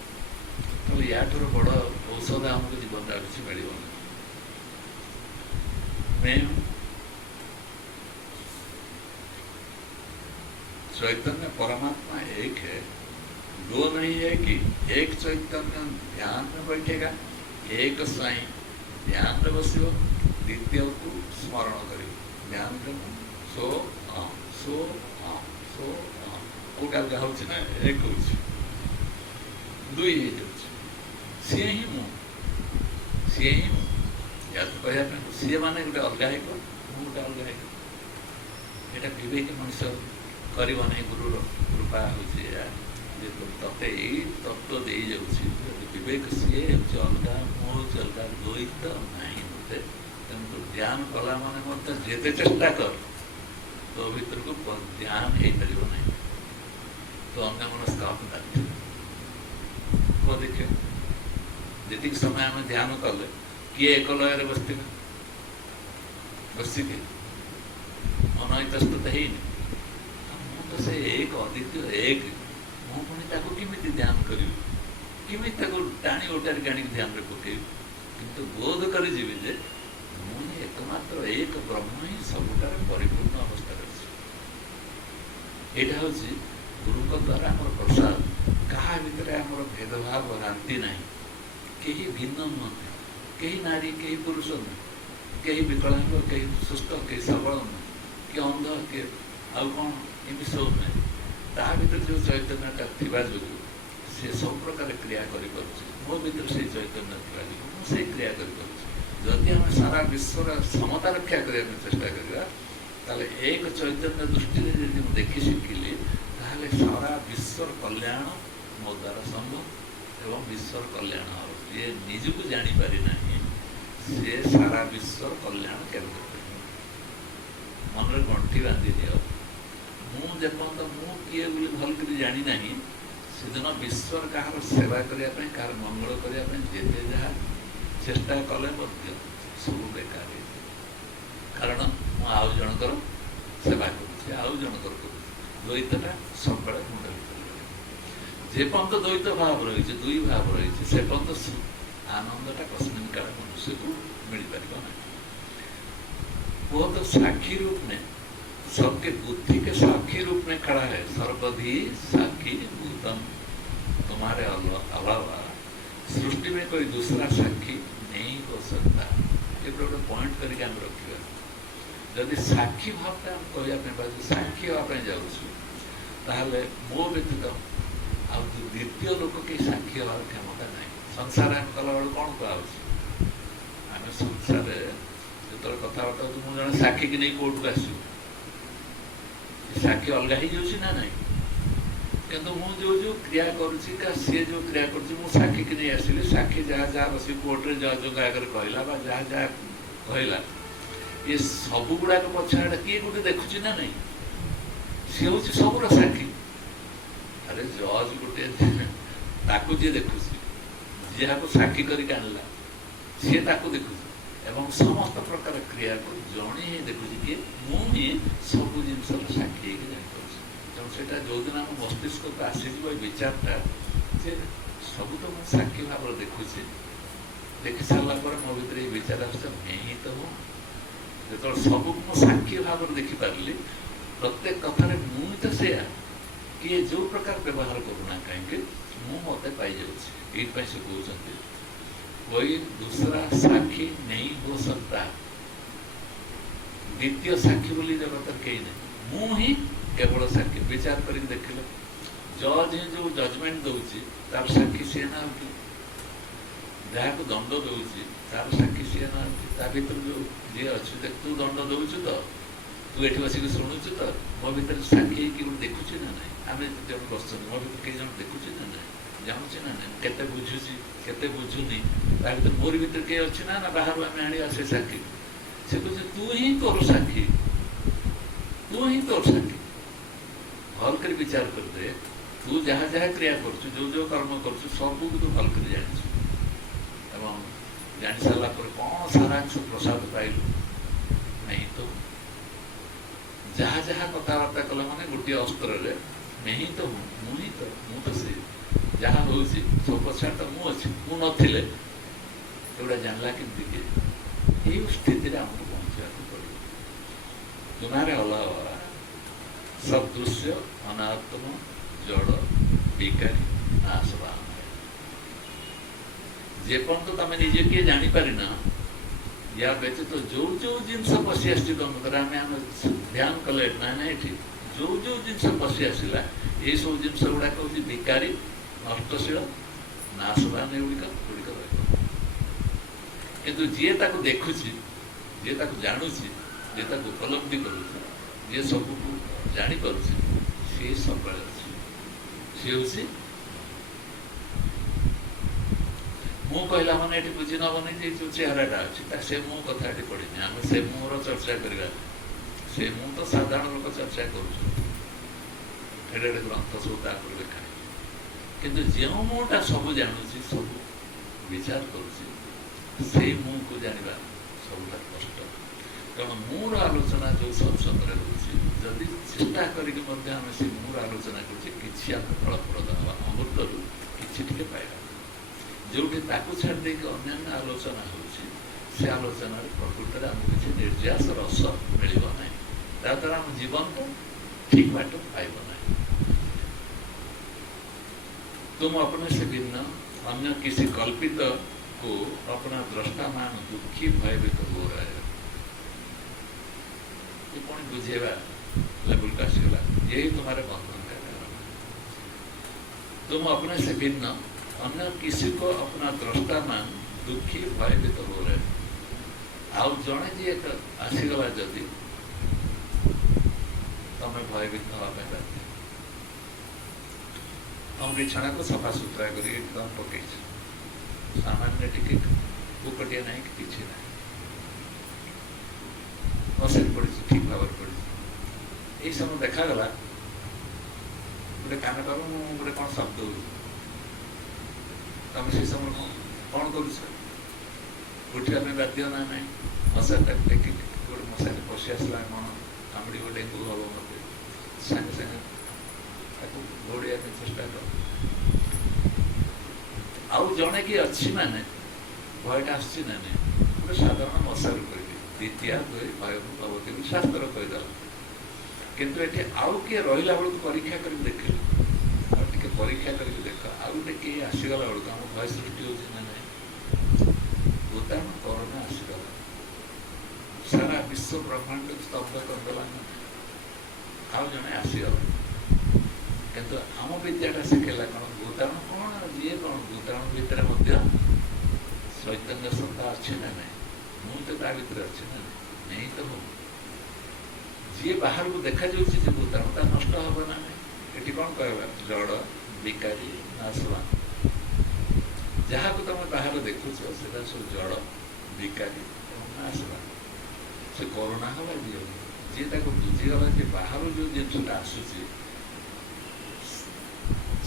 तो या बड़ औषध आमको जीवन में किसी मिल मैं चैतन्य परमात्मा एक है दो नहीं है कि एक चैतन्य ध्यान में बैठेगा एक साई ध्यान में बसो द्वितीय को स्मरण कर ध्यान में सो आम सो आम सो आम कोटा जाऊँ ना एक हूँ दुई हो सी ही मु सी ही मु या तो कहना सी मैंने गोटे अलग एक गोटे अलग एक यहाँ विवेक मनुष्य कर गुरुर कृपा हो तते यही तत्व दे जाऊँगी विवेक सी हूँ अलग मुझे अलग द्वैत नहीं मत तेणु ध्यान कला माने जेते चेष्टा कर तो भीतर को ध्यान हो पार नहीं तो अन्य मनस्क देखिए जी समय आम ध्यान कले किए एक लय बसते बसिक मन इतस्तत है तो से एक अद्वितीय एक मुझे ध्यान करी टाणी ओटारिक आनी ध्यान में पकई कि बोध कर मुझे एकमात्र एक ब्रह्म ही सबुटार परिपूर्ण अवस्था यहाँ हूँ गुरु द्वारा आम प्रसाद क्या भितर आम भेदभाव भ्रांति ना कहीं भिन्न नुहति कहीं नारी कहीं पुरुष नुह कहीं विकलांग कहीं सुस्थ कहीं सबल नुह कि अंध किए आउ कौन ये सब ना ता भर जो चैतन्यता थी जो सी सब प्रकार क्रिया कर मो भीतर से चैतन्य से क्रिया जदि आम सारा विश्वर समता रक्षा करने चेष्टा करवा ताले एक चैतन्य दृष्टि यदि देखी शिखिली ताहले सारा विश्वर कल्याण मो द्वारा संभव एवं विश्वर कल्याण हो ये निजक जापारि ना सी सारा विश्वर कल्याण केन्द्र मन गंठी बांधि दियो मुझे मु किए भल जानी ना सेदिन विश्वर कहार सेवा करने कहार मंगल करने जिते जहाँ चेष्टा कले सब बेकार कारण आउ जनकर सेवा करुँच आउ जनकर द्वैतटा सब मुंड जेपर्यंत द्वैत भाव रही दुई भाव रही से पर्यंत आनंदटा कस्मिन काल मनुष्य को मिल पार ना वो तो साक्षी रूप में सबके बुद्धि के साक्षी रूप में खड़ा है सर्वधि साक्षी भूतम तुम्हारे अलावा सृष्टि में कोई दूसरा साक्षी नहीं हो सकता ये गोटे पॉइंट करके हम रखा जदि साक्षी भावटा हम कहवाई साक्षी हाँपाई जाऊँ मो व्यतीत आ द्वितीय लोक कहीं साक्षी हमार क्षमता ना संसार आम कला बेल कौन कह आम संसार जो कथबार्ता हो जन साक्षी की नहीं कोर्ट को आसू साक्षी अलग हो ना ना किंतु मु जो जो क्रिया करुँची सी जो क्रिया कर साक्षी की नहीं आसली साक्षी जहाँ जहाँ बस कोर्टे जज आगे कहला जहाँ जहाँ कहला ये सब गुड़ाक पछाड़ किए गोटे देखुची ना नहीं सी हूँ सबूर साक्षी अरे जज गोटे ताकू जी देखुची जहाँ को साक्षी करके आनला सी देखुची एवं समस्त प्रकार क्रिया को जड़े ही देखुची कि मुझे सब जिनसर साक्षी जापर तेणु से जो दिन आम मस्तिष्क को आसीज विचारटा जे सब तो मुझे साक्षी भाव देखुची देखी सारा मो भर ये विचार मैं ही तो हूँ जो सब साक्षी भाव देखिपारि प्रत्येक कथार मुझे तो से कि जो प्रकार व्यवहार करूना कहीं मत पाई जाऊँगी ये से कहते कोई दूसरा साक्षी नहीं हो सकता द्वितीय साक्षी बोली जगत कहीं नहीं मु ही केवल साक्षी विचार कर देख जज जो जजमेंट दूसरी तार साक्षी सी ना जहाँ को दंड दूसरी तार साक्षी सी ना भर जो जी अच्छे देख तू दंड दूचु तो तू ये बसिक शुणुचु तो मो भर साक्षी कि देखुची ना ना आम जन बस मो भर कई जन देखुची ना ना जानूँ ना ना केते बुझुची केते बुझुनी भर मोर भर किए अच्छी ना ना बाहर आम आने से साक्षी से कहे तू ही तोर साक्षी तू ही तोर साक्षी भल कर विचार कर दे तू जहाँ जहाँ क्रिया कर जो जो कर्म कर सब तू भल कर जानी जानी सारा कौन सारांश प्रसाद पाइलु नहीं तो जहाँ जहाँ कथबार्ता कले मैंने गोटे अस्त्र मैं ही तो हूँ मुझे तो से जहाँ हूँ सब पछाड़ तो मुझे मु नथिले एगुड़ा जानला केमती किए ये स्थिति आमको पहुँचा पड़े तुम्हारे अलावा सब दृश्य अनात्म जड़ बेकारी नाशवान जे पर्यंत तुम निजे किए जापारि ना या व्यतीत तो जो जो जिनस पशि आसी तुम ध्यान कले ना ये जो जो जिनस पशि आसला ये सब जिनस गुड़ाक हूँ बेकारी नष्टशील नाशवान गुड़िक किंतु जी देखुची जी जानूची जी उपलब्धि करुची जी सबको जापर सी सब सी हूँ मु कहला मैंने ये बुझी नबनी जो चेहराटा अच्छी से मु कथा ये पढ़ी आम से मुर चर्चा करवा से मु तो साधारण लोक चर्चा कर ग्रंथ सब लिखा किंतु जो मुटा सब जानूँ सब विचार कर मु को जाना सबुठ कष्ट तेणु मूर आलोचना जो सत्संग जदि चेष्टा करके से मूर आलोचना कर फलप्रद हवा अमृत कि पाइबा जो छाड़ दे अन्य आलोचना से आलोचना प्रकृत में आमको किसी निर्यास रस मिल ना द्वारा आम जीवन को ठीक बाट पाइब ना तुम अपने से भिन्न अन्य किसी कल्पित को अपना दृष्टा मान दुखी भयभीत हो रहा है ये पुणी बुझेगा लेवल का आसगला यही तुम्हारे बंधन का कारण तुम अपने से भिन्न अन्य किसी को अपना दृष्टा मान दुखी भयभीत हो रहे आउ जड़े जी एक आसीगला जदि तुम भयभीत हाँपाई बाध्य हम बिछाना को सफा सुतरा कर एकदम पकई सामान्य टिके बुकटिया ना कि किसी ना मसारी पड़ी ठीक भाव पड़ी यही समय देखागला गोटे कान पाब गोटे कौन शब्द हो तुम से समय कौन कर उठा बाध्य ना ना मशारी टेक गोटे मशारी पशि आसला कौन कामुड़ी डेंगू हम मत सागे सागे घोड़िया चेष्टा कर आउ जड़े कि अच्छी माने भयटा आस गोटे साधारण मशारू कर द्वितीय भय भगवती शास्त्र कहीदे किंतु ये आउ किए रहा बेलू परीक्षा कर देख परीक्षा करके देख आउ गोटे किए आसीगला बेलू आम भय सृष्टि होना ना भूताणु कोरोना आसीगला सारा विश्व ब्रह्मांड स्तब्ध करदेला आउ जड़े आसीगला किंतु आम विद्याटा शिखेला कौन भूताणु कौन जी कौन भूताणु भितर चैतन्य सत्ता अच्छी ना ना मुझे ता भर अच्छे ना नहीं तो हो जी बाहर को देखा जाऊँगी भूताणु नष्ट हम ना ये कौन कह जड़ विकारी नाशवान जहाँ को तुम बाहर देखुच से सब जड़ विकारी नाशवान से करोना हवा भी हो जी बुझीगला कि बाहर जो जिनसा आसूसी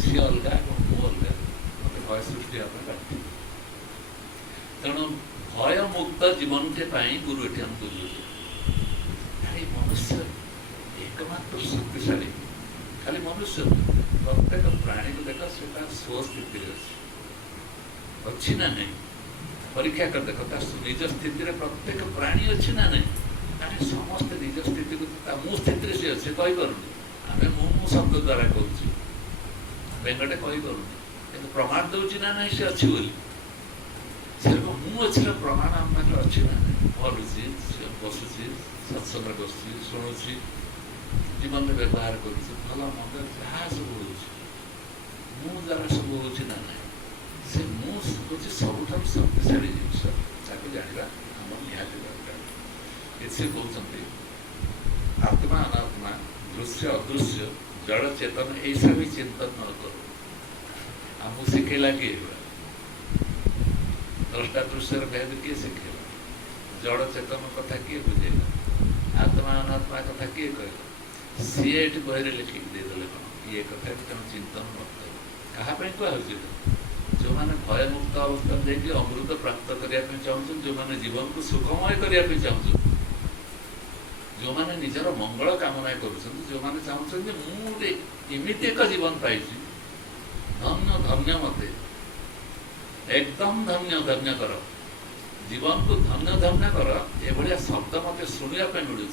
सी अलग मु अलग मत भय सृष्टि बाध्य तेणु भय मुक्त जीवन के गुरु ये हम बुझे मनुष्य एकमात्र शक्तिशाली खाली मनुष्य प्रत्येक प्राणी को देख से स्वस्थिति अच्छी ना नहीं परीक्षा कर देख निज स्थिति प्रत्येक प्राणी अच्छी ना नहीं आम समस्त निज स्थिति को मु स्थिति सी अच्छे कहीपर आम मु शब्द द्वारा कह बेंगटे कहीपर कि प्रमाण दूसरी ना नहीं सी अच्छी बोली मुझे प्रमाण आम पाखे अच्छी ना भलुची बसुची सत्संग बसुची शुणुची जीवन में व्यवहार करुँ भल मंद जहाँ सब हो द्वारा सब हो ना ना से मुझे सबुठ शक्तिशाली जिनस जाना आम निहाती दरकार ये कहते आत्मा अनात्मा दृश्य अदृश्य जड़ चेतन ऐसा भी चिंतन न करो आमको शिखेला किए दृष्टा दृश्य भेद किए शिखेला जड़ चेतन कथा किए बुझेगा आत्मा अनात्मा कथा किए कहला सी ये बहरे लिखिक देदेले कौन ये कथा तुम चिंतन मत करो क्या कहुचे जो मैंने भय मुक्त अवस्था देखिए अमृत प्राप्त करने चाहूँ जो मैंने जीवन को सुखमय करने चाहूँ जो मैंने निजर मंगल कामना कर जो मैंने चाहते मुझे एमती एक जीवन पाई धन्य धन्य मते एकदम धन्य धन्य कर जीवन को धन्य धन्य कर ये शब्द मत शुणापी मिलूँ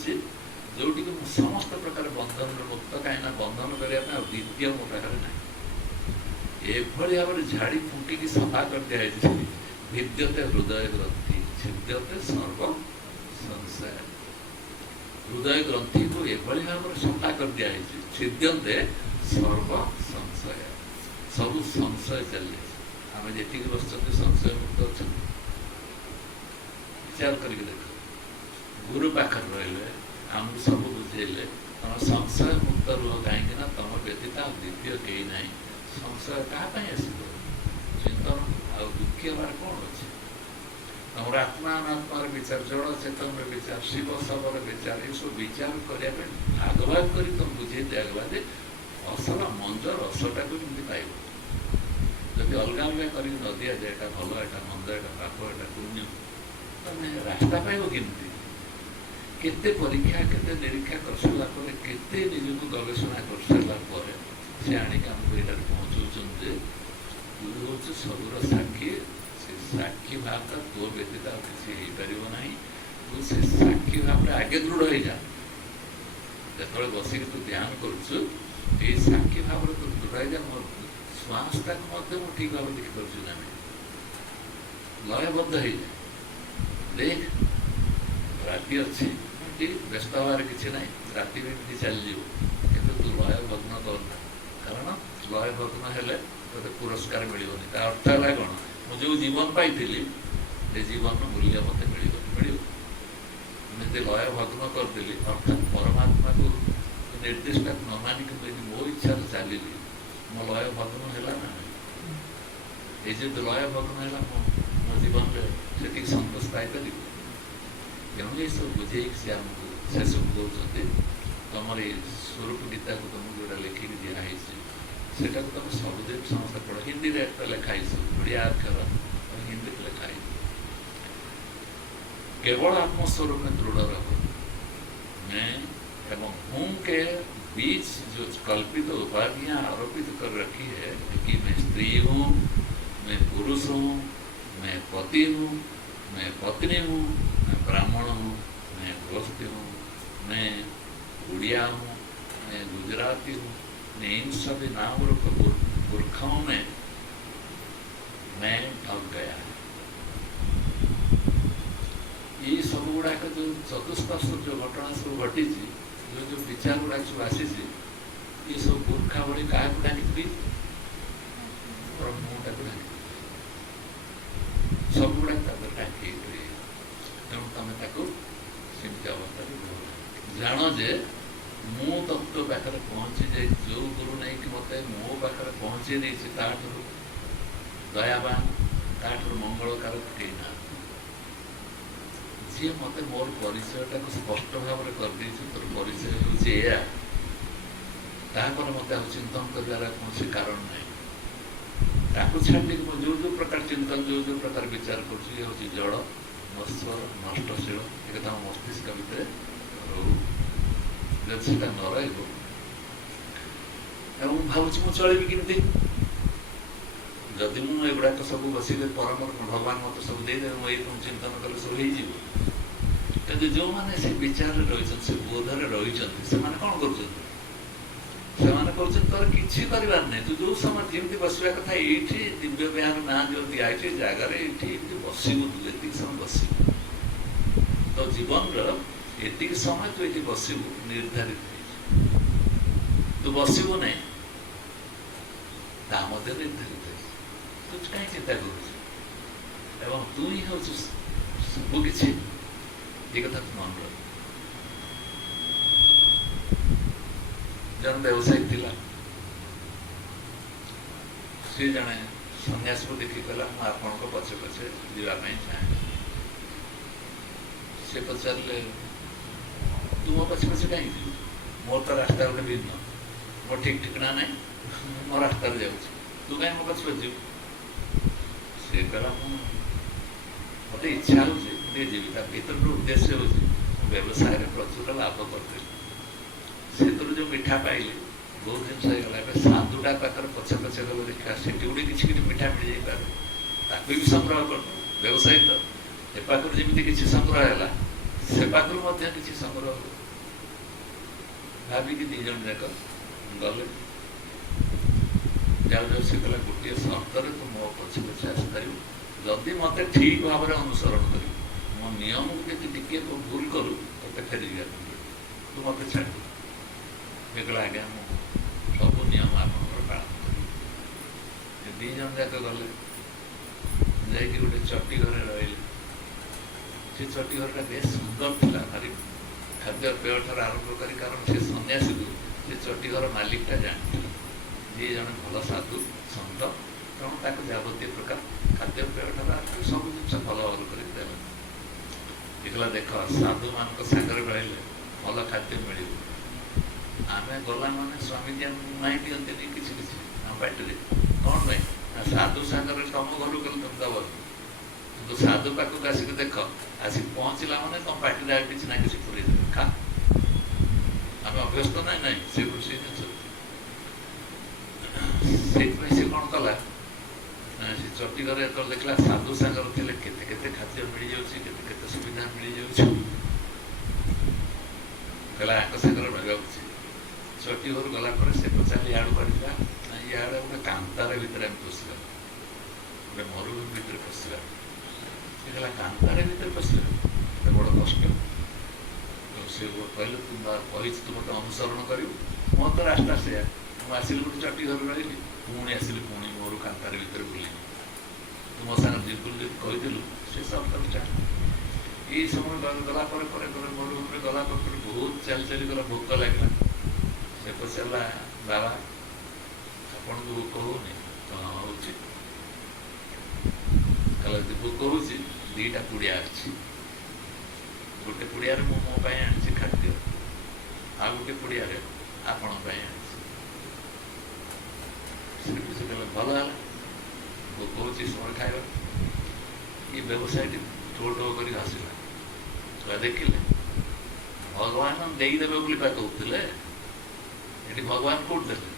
जोटि समस्त प्रकार बंधन मुक्त कहीं बंधन करने द्वितीय मो पाखे ना ये भाव झाड़ी फुंकी सफा कर दिखाई भिद्यते हृदय ग्रंथि छिद्यते सर्व संशय हृदय ग्रंथि को ये भाव सफा कर दिखाई छिद्यते सर्व संशय सब संशय चली आम जी बस संशय मुक्त अच्छा विचार कर देख गुरु पाखर रही आमको सब बुझेले तुम संशय मुक्त रुह कहीं तुम व्यतीत द्वितीय कहीं ना संशय क्या आस चिंतन आ दुखी हमार कौन अच्छे तुम आत्मा अनात्मार विचार जड़ चेतन विचार शिव शबर विचार ये सब विचार करने भाग भाग कर तुम बुझे दिगला असल मंज रसटा को पाइब जब अलग अलग कर दि जाए यहाँ भल यहाँ मंद यहाँ पाप यहाँ पुण्य तुम रास्ता पाइब केमती केते परीक्षा केते निरीक्षा कर सारा केते निजक गवेषणा कर सारा से आणिक आमको यहाँ पहुँचाऊँ तू हूँ सबूर साक्षी से साक्षी भावटा तो व्यतीत किसी हो पार ना तू से साक्षी भाव आगे दृढ़ हो जा जो बसिक तू ध्यान करुचु ये साक्षी भाव तू दृढ़ हो जा मोर श्वासटा को ठीक भाव देखिपे ना लयबद्ध हो जाए देख राति अच्छी व्यस्त हबार किसी ना राति भी चली कि तू लय भग्न करना कारण लय भग्न हेले तोते पुरस्कार मिलबनी ता अर्थ है कौन मु जो जीवन पाई ए जीवन मूल्य मत मिल लय भग्न करदेली अर्थात परमात्मा को निर्दिष्ट न मानिक मो इच्छा चलि मो लय भग्न है ना ये जो लय भग्न है मो जीवन में से संतोष पाइपर तेणु ये सब बुझे सी आमको शेष दौरान तुम स्वरूप गीता को तुमको जोड़ा लिखिक दिखाई सेटा को तुम सबुदिन समस्त पढ़ हिंदी लिखाई ओडिया अक्षर हिंदी लिखाई केवल आत्मस्वरूप में दृढ़ रहो मैं एवं हूँ के बीच जो कल्पित उपाधियां आरोपित कर रखी है कि मैं स्त्री हूँ, मैं पुरुष हूँ, मैं पति हूँ, मैं पत्नी हूँ, मैं ब्राह्मण हूँ, मैं गृहस्थी हूँ, मैं उड़िया हूँ, मैं गुजराती हूँ, मैं इन सभी नाम रूप पुरखाओं में मैं ढल गया है। ये सब गुड़ाक जो चतुष्पाश जो घटना सब घटी जो विचार गुड़ाक सब आसी ये सब पुरखा भली क्या डाकी ब्रह्म टाक डाक सब गुड़ाक डाक तेणु तुम सेमती अवस्था जान जे मु तत्व पाखे पहुँची जाए जो गुरु नहीं कि मत मो पाखे पहुँचे नहीं दयावान ताठू मंगलकारक कई ना जी मत मोर परिचयटा स्पष्ट भाव में करदे तोर परिचय हूँ मत चिंतन कर कौन कारण ना छाड़ी जो जो प्रकार चिंतन जो जो प्रकार विचार कर जड़ नश्वर नष्टशील एक मस्तिष्क भितर जब न भावुँ मु चलि केमती जदि मुझे एगुड़ाक सब बस परम भगवान मत सब दे मुझे चिंतन कले सब हो जो मैंने से विचार रही से बोधर रही से कौन कर तोर किसी करार नहीं तू जो समय जमी बसवा कथा ये दिव्य विहार ना जो दिखाई जगार ये बसबू तू ये समय बस तो जीवन ये समय तू ये बसबू निर्धारित तू बसबू नहीं निर्धारित तू कहीं चिंता कर तू ही हूँ सब किसी ये कथा तू मन रख जन व्यवसायी थिला सी जड़े सन्यास को देखी कहला मुझे आपण पचे पचे जावाई चाहे सी पचारे तू मो पचे पचे कहीं जीव मोर तो रास्ता गोटे भिन्न मोर ठीक ठिकना ना मो रास्ता जाऊँ तू कहीं मो पचे पचे सी कहला मत इच्छा हो जीविका भीतर उद्देश्य हो व्यवसाय प्रचुर लाभ करते से जो मिठा पाइले बहुत जिन साधुटा पाखे पचे पचे गल देखा से गोटे कि मिठा मिल जाए भी संग्रह कर व्यवसायी तो ए पाखर जमी किसी संग्रह है से पाखर किसी संग्रह भाविकी दी जन जाक गले जाऊ से कहला गोटे शर्त तू मो पचे पचे आसपार जदि मत ठीक भाव में अनुसरण कर मो नियम को टी भूल करू तो फेरी तू मत छाड़ कहला आज्ञा सब नियम आप पालन कर दी जन जाक गले जा गोटे चटी घर रही से चटी घरटा बेस सुंदर था भारी खाद्य पेय ठार आरंभ कर कारण से सन्यासी को से चटी घर मालिकटा जानी जी जन भल साधु सत तेणु ताक जावतीय प्रकार खाद्य पेय ठार आरंभ सब जिन भल भल कर देखला देख साधु मान सागर रही भल खाद्य मिल आम गला मैंने स्वामी जी नाई दिखते किसी किसी पार्टी कौन नहीं साधु सागर तुम घर कल तुम दब तो साधु पाखक आसिक देख आसिक पहुँचला मैंने तुम पार्टी किसी ना किसी पूरे देवे खा आम अभ्यस्त ना ना से जिन से कौन कला से चटी घर जो देखला साधु सागर थे केते खाद्य मिल जाते सुविधा मिल जाऊँ कहला सागर भाग चटी घर गला से पचारे इड़ पड़ा इे गोटे कांतार भितर आम पशिला गोटे मरुभूमि भितर पशिला कहला कांतार भितर पशिला गोटे बड़ कष्ट से कहले तुम कही तू मत अनुसरण कर मो तो रास्ता से मुझे आसिल गोटे चटी घर रही पुणी आसिली पुणी मोर कांतार भितर बुल तुम सागर जीवन कहलु से सब स्टार्ट ये समय गला मरुभूमि गला बहुत चली चली गला भोक लगे से पचारा बाबा आपन को भोक होनी कहला भोक हो दीटा पुड़िया अच्छी गोटे पुड़िया मो आनी खाद्य आ गोटे पुड़िया आपण कहला भल है भोक हो समय खाଇବା ये व्यवसाय ठो ठो कर हसिला छुआ देखिले भगवान देदेवे बोली कहते ये भगवान कौट देते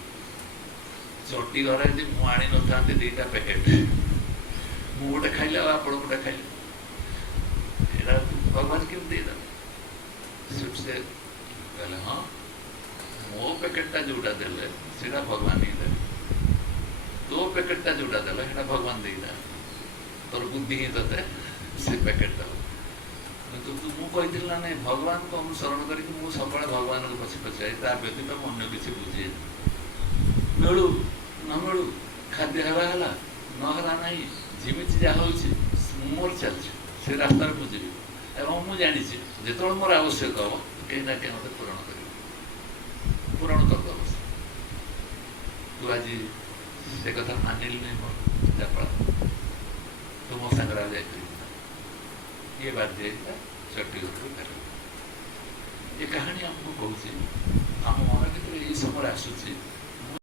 चटी घर यदि मु आनी न था दीटा पैकेट मु गोटे खाइले आप गोटे खाइले यहाँ भगवान केम देदेवे से कहले हाँ मो पैकेटा जोटा देले सीटा भगवान ही देवे तो पैकेटा जोटा देला सीटा भगवान देदा तोर बुद्धि ही दे से पैकेट दे तो मु कही ना नहीं भगवान को अनुसरण करके मु सब भगवान को पछे पछे ता व्यतीत अन्य किसी बुझे मिलू न मिलू खाद्य हवा है नहला ना जमी जहाँ हो मोर चलছে से रास्तार बुझेबी एवं मुझे जानी जो मोर आवश्यक हम कहीं ना कहीं मत पूरण करदेव तू आज से कथा मानिल नहीं मोर जाफल तो मो सागर जा ये बात जाइए चट्टी ये कहानी आमको कहूँ आम मन भर ये समय आसूँ